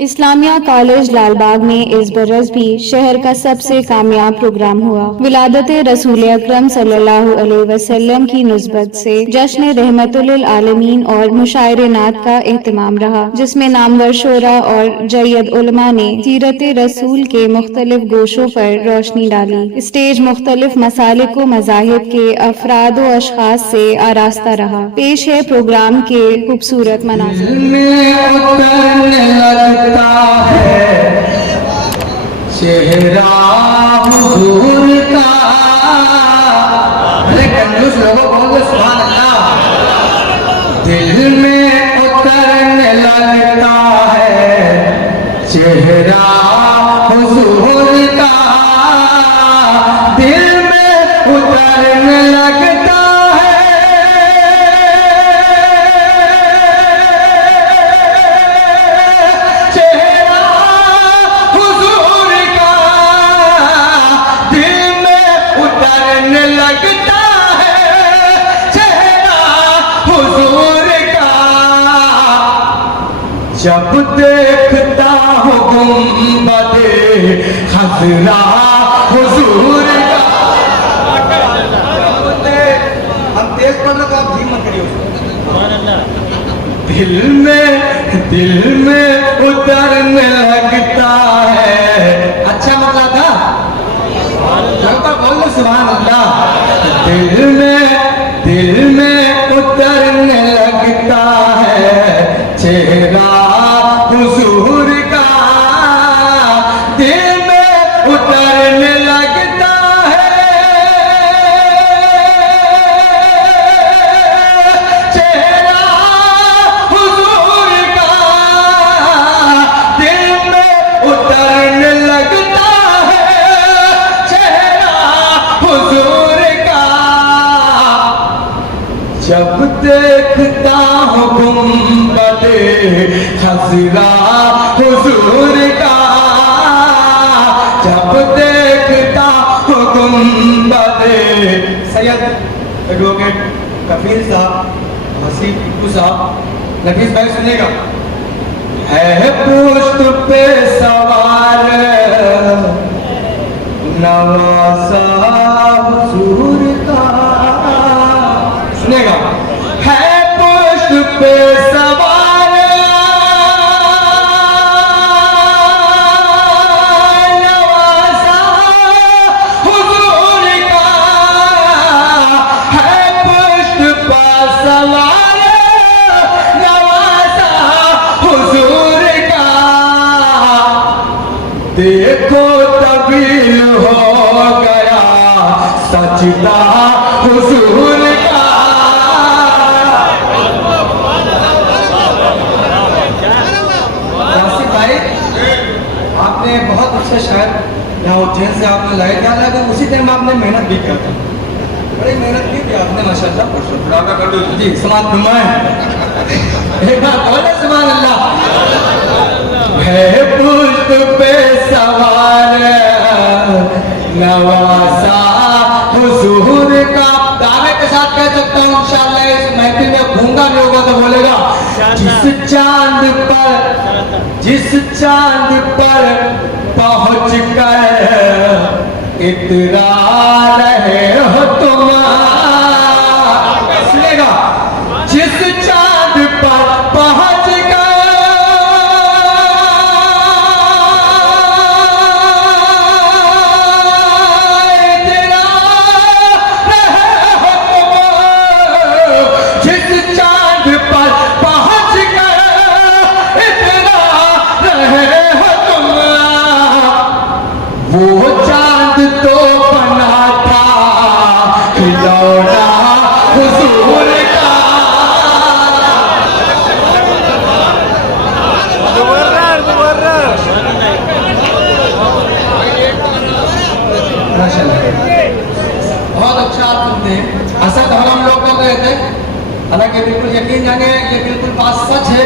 Islamia college Lalbagh में इस बरस भी शहर का सबसे कामयाब प्रोग्राम हुआ। विलादत रसूल अकरम सल्लल्लाहु अलैहि वसल्लम की निस्बत से जश्न रहमतुल आलमीन और मुशायरे नात का एहतमाम रहा, जिसमें नामवर शोरा और जय्यद उलमा ने सीरत रसूल के मुख्तलिफ गोशों पर रोशनी डाली। स्टेज मुख्तलिफ मसालिक व मज़ाहिब के अफराद व अशखास से आरास्ता रहा। पेश है प्रोग्राम के खूबसूरत मनाज़िर। चेहरा हुजूर का, अरे कंजूस लोगों बोलो सुभान अल्लाह। दिल में उतरने लगता है चेहरा हुजूर का, दिल में उतरने लगता जब देखता हूँ गुंबदे खज़रा हुजूर का। हम तेज पढ़ लो तो आप धीम मत करिए उसको। दिल में उतरने लगता है। अच्छा मतलब था, लगता बोल लो सुभान अल्लाह। दिल में उतरने लगता है चेहरा हुजूर का, दिल में उतरने लगता है चेहरा हुजूर का, दिल में उतरने लगता है चेहरा हुजूर का। जब देखता हूँ गुंबदे खज़रा हुजूर का, जब देखता हूँ गुंबदे। सैयद एडवोकेट कफील साहब, हसीब टिप्पू साहब, नफीस भाई सुनेगा। है पुष्ट पे सवार नवासा हुजूर का, सुनेगा। है पुष्ट पे सवार नवासा हुजूर का, है पुष्ट पे सवार नवासा हुजूर का। देखो तब्दील हो गया सजदा हुजूर का। आपने बहुत अच्छे शायद यहाँ उज्जैन से आपने लाए क्या लगा, उसी टाइम आपने मेहनत भी किया था, बड़ी मेहनत की थी आपने माशाल्लाह। जी समाज फरमाए एक बार बोले सुभान अल्लाह। है पुष्ट पे सवार नवासा हुजूर का। दावे के साथ कह सकता हूँ इंशाअल्लाह, इस महफिल में गूंगा भी होगा तो बोलेगा। जिस चांद पर पहुँच कर इतरा रहे हो तुम, सुनेगा। जिस चांद पर पहुँच कर इतरा रहे हो तुम, जिस चांद पर पहुँच कर इतरा रहे हो तुम, वो चांद तो बना था खिलौना हुजूर का। बहुत अच्छा आप सुनते हैं। असद हम लोग को कहते हैं, हालांकि बिल्कुल यकीन जाने ये बिल्कुल बात सच है।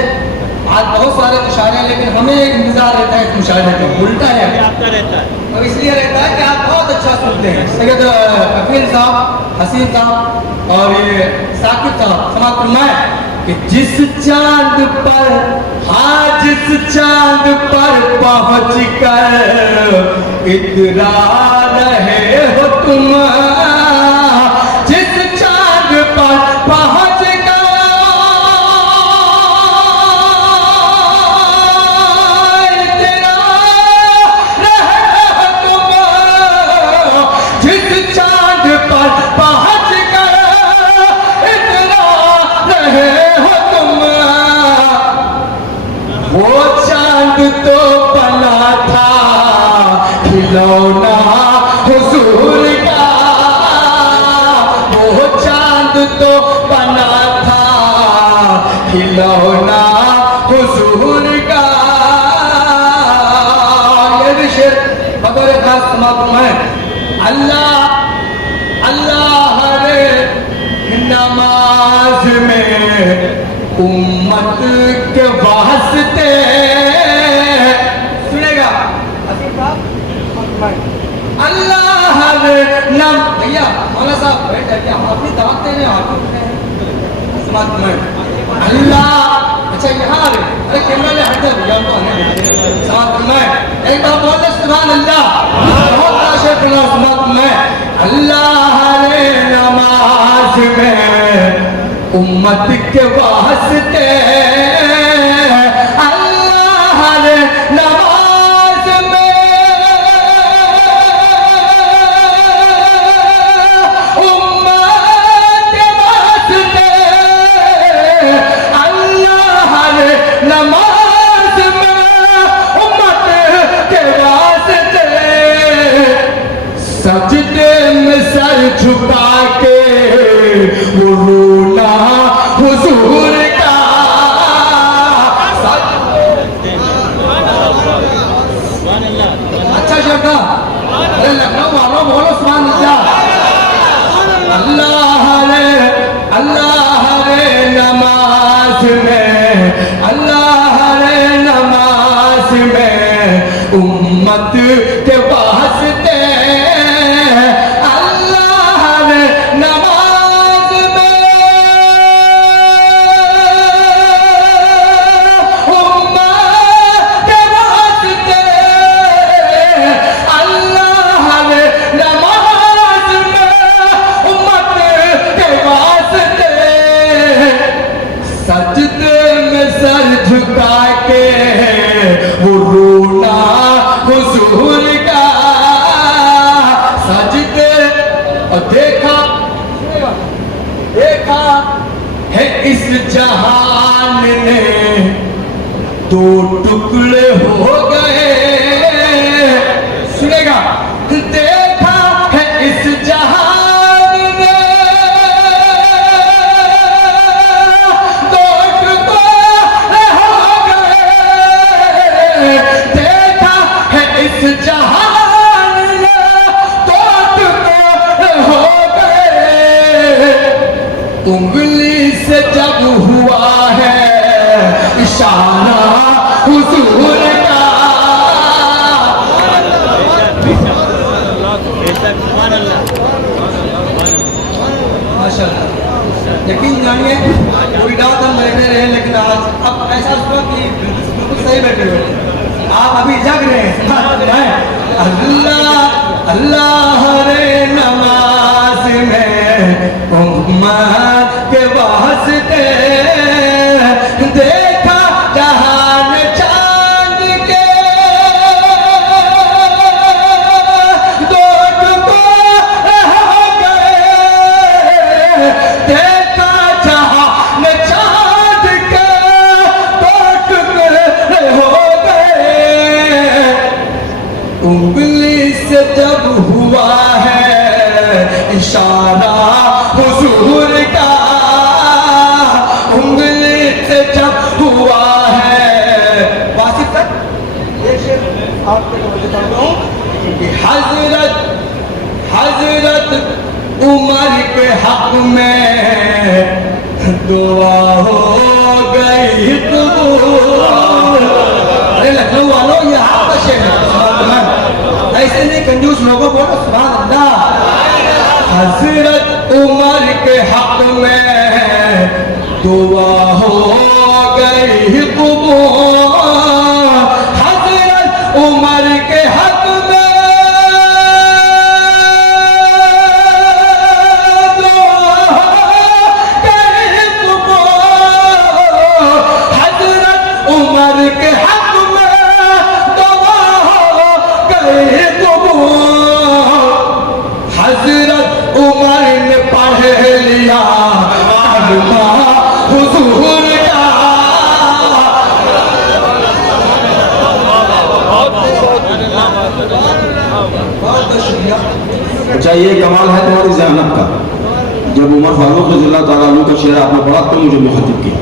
आज बहुत सारे मुशायरे, लेकिन हमें इंतजार रहता है इस मुशायरे का, उल्टा है आपका रहता है, तो इसलिए रहता है कि आप बहुत अच्छा सुनते हैं। सैयद कफील साहब, हसीन साहब और ये साकिब साहब समाप्त फरमाए कि जिस चांद पर, हाँ जिस चांद पहुँच कर इतरा रहे हो तुम, जिस चांद पर पहुँच कर इतरा रहे हो तुम, जिस चांद पर पहुँच कर इतरा रहे हो तुम, वो चांद तो बना था खिलौना हुजूर का, वो चांद तो बना था खिलौना हुजूर का। ये भी शेर बतौर खास समाप्त है। अल्लाह अल्लाह रे नमाज में उम्मत के वास्ते, सुनेगा अल्लाह रे नम, भैया मौला साहब बैठ जाइए, हम अपनी दावत दे रहे हैं समाप्त में। अल्लाह, अच्छा यहाँ रे, अरे कैमरा ले हट जा भैया, हमको समाप्त में एक बार बोल दे सुभान अल्लाह, बहुत बड़ा शेर सुना समाप्त में। अल्लाह रे नमाज में उम्मत के वास्ते, अल्लाह रे नमाज में उम्मत के वास्ते, अल्लाह रे नमाज में उम्मत के वास्ते, सजदे में सर झुका के वो रोना हुजूर का। अच्छा शब्द, अरे लखनऊ वालों बोलो सुभान अल्लाह। अल्लाह रे नमाज में, अल्लाह रे नमाज में उम्मत के वास्ते, अल्लाह रे नमाज में उम्मत के वास्ते, अल्लाह रे नमाज में उम्मत के वास्ते, सजदे में सर झुका के वो रोना हुजूर का। सजदे और देखा देखा है इस जहान ने दो टुकड़े हो गए, सुनेगा, देखा है इस जहान ने दो टुकड़े हो गए, देखा है इस जहान ने दो टुकड़े हो गए, उंगली से जब हुआ है इशारा हुजूर का। माशाअल्लाह, यकीन जानिए पूरी रात हम बैठे रहे, लेकिन आज अब ऐसा हुआ कि बिल्कुल सही बैठे हुए, आप अभी जग रहे हैं। अल्लाह अल्लाह रे नमाज में उम्मत के वास्ते, देखा जहान चांद के दो टुकड़े हो गए, देखा जहान चांद के दो टुकड़े हो गए, उंगली से जब हुआ है इशारा हुजूर का, उंगली से जब हुआ है वासिफ तक एक शेर आपको बताता हूँ कि हजरत हजरत उमर के हक में दुआ हो गई कबूल। अरे लखनऊ वालों, ये आपका शेर है, ऐसे नहीं कंजूस लोगों बोलो सुभान अल्लाह। हजरत उमर के हक में दुआ हो गई कबूल, हजरत ये कमाल है तुम्हारी ज़हानत का। जब उमर फारूक रज़ियल्लाहु ताला अन्हु का शेर आपने पढ़ा तो मुझे मुखत्तिब किया।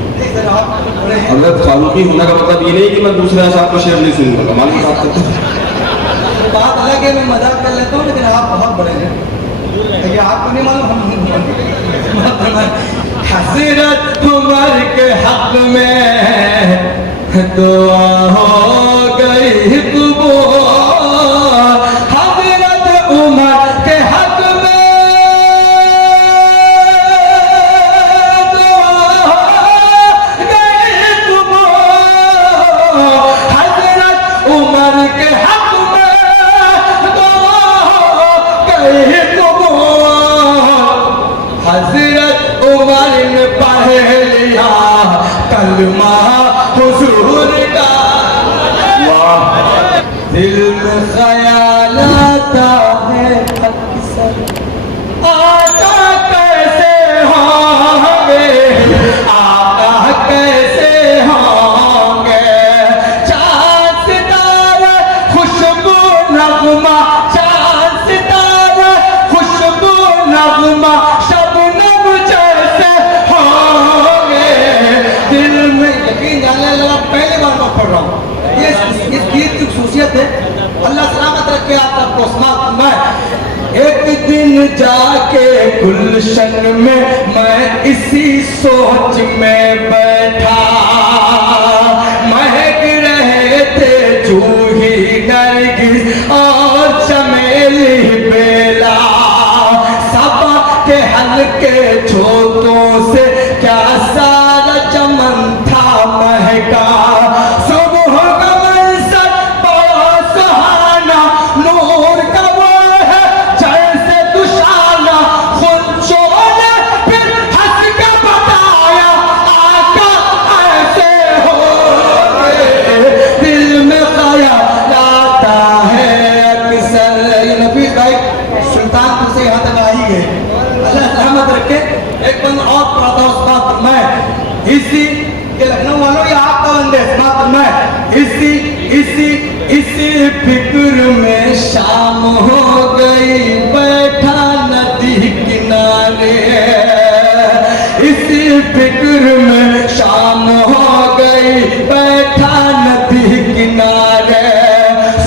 हज़रत फारूकी होने का मतलब ये नहीं कि मैं दूसरे साहब का शेर नहीं सुनूंगा, कमाल की बात करते हैं। बात अलग है, मैं मजाक कर लेता हूँ, लेकिन आप बहुत बड़े हैं, ये आपको नहीं मालूम, हज़रत उमर के हक में दुआ हो गई कबूल, हज़रत उमर के हक में दुआ हो गई कबूल, हज़रत उमर के हक में दुआ हो गई कबूल, हज़रत उमर ने पढ़ लिया कलमा हुजूर का, दिल में ख्याल आता है अक्सर आका कैसे होंगे, आका कैसे होंगे, चाँद सितारे खुशबू नगमा, चाँद सितारे खुशबू नगमा, शबनम जैसे होंगे, दिल में यकीन जाने लगा, पहली बार मैं पढ़ रहा हूँ। इस गीत की खूसियत है, अल्लाह सलामत रखे आप सबको। समाप्त मैं एक दिन जाके गुलशन में मैं इसी सोच में बैठा, महक रहे थे जूही नरगिस और चमेली बेला, सबा के हल्के छोटों से क्या सारा चमन था महका, सुबह का मंजर बड़ा सुहाना, नूर का वो है जैसे दुशाला, खुंचों ने फिर हंस के बताया आका ऐसे होंगे, दिल में ख्याल आता है अक्सर। ये नफीस भाई सुल्तानपुर से यहाँ तक आ ही गए, अल्लाह रहमत रखे। एक बंद और पढ़ा था उस बात मैं इसी के लखनऊ वालों या आपका बंदे बात मैं इसी फिक्र में शाम हो गई बैठा नदी किनारे, इसी फिक्र में शाम हो गई बैठा नदी किनारे,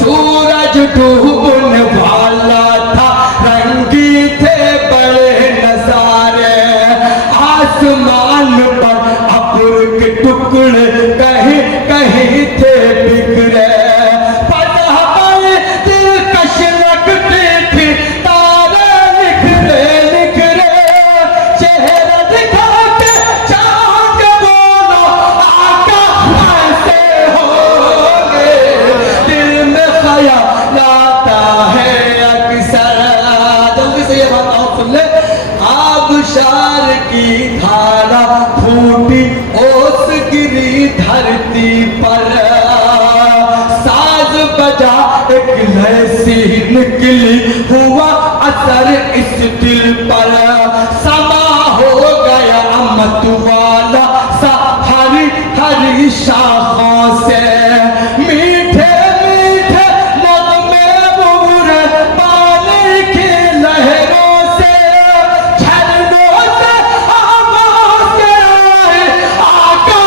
सूरज डूबने वाला था रंगी थे बड़े नजारे, आसमान पर अब्र के टुकड़े कहीं कहीं थे बिखरे, फतह पर दिलकश लगती थी तारे निखरे निखरे, चेहरा दिखा के चाँद बोलो आका ऐसे होंगे, दिल में ख्याल आता है अक्सर। जल्दी से ये बात आप सुन ले, आबशार की धारा फूटी ओस गिरी धरती पर, साज बजा एक लहसी निकली हुआ असर इस दिल पर, समा हो गया अमत वाला सा हरी हरी शाखों से, मीठे मीठे नगमे बुरे पानी की लहरों से, झरनों से आवाज़ आए आका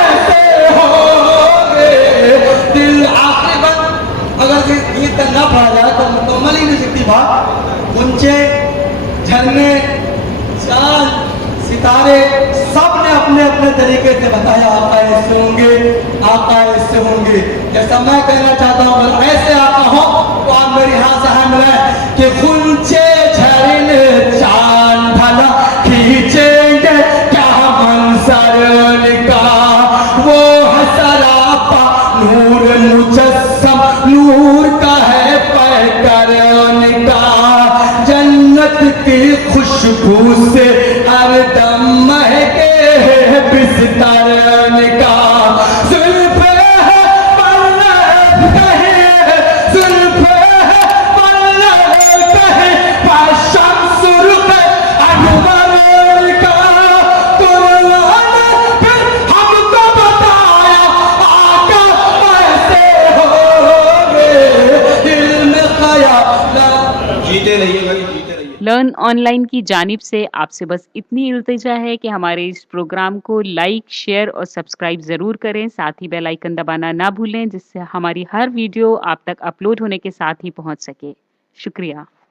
ऐसे होंगे, दिल आखिरी बंद अगर इस गीत का ना पढ़ा जाए तो मुकम्मल ही नहीं सकती बात। ऊंचे झरने चांद सितारे सब ने अपने अपने तरीके से बताया आका ऐसे होंगे, आका ऐसे होंगे। जैसा मैं कहना चाहता हूँ अगर ऐसे आका हो तो आप मेरी हाथ से हाथ मिलाएं कि ऊंचे झरने चांद भला खींचेंगे क्या मंजर का, वो है सरापा नूर मुजस्सम नूर का है पैकर का, जन्नत की खुशबू से हरदम महके है बिस्तर का, जुल्फे है पल्ले कहे, जुल्फे है पल्ले कहे, शम्स रुख अनवर का, कुरान फिर हमको बताया आका ऐसे होंगे, लर्न ऑनलाइन की जानिब से आपसे बस इतनी इल्तिजा है कि हमारे इस प्रोग्राम को लाइक, शेयर और सब्सक्राइब ज़रूर करें। साथ ही बेल आइकन दबाना ना भूलें, जिससे हमारी हर वीडियो आप तक अपलोड होने के साथ ही पहुंच सके। शुक्रिया।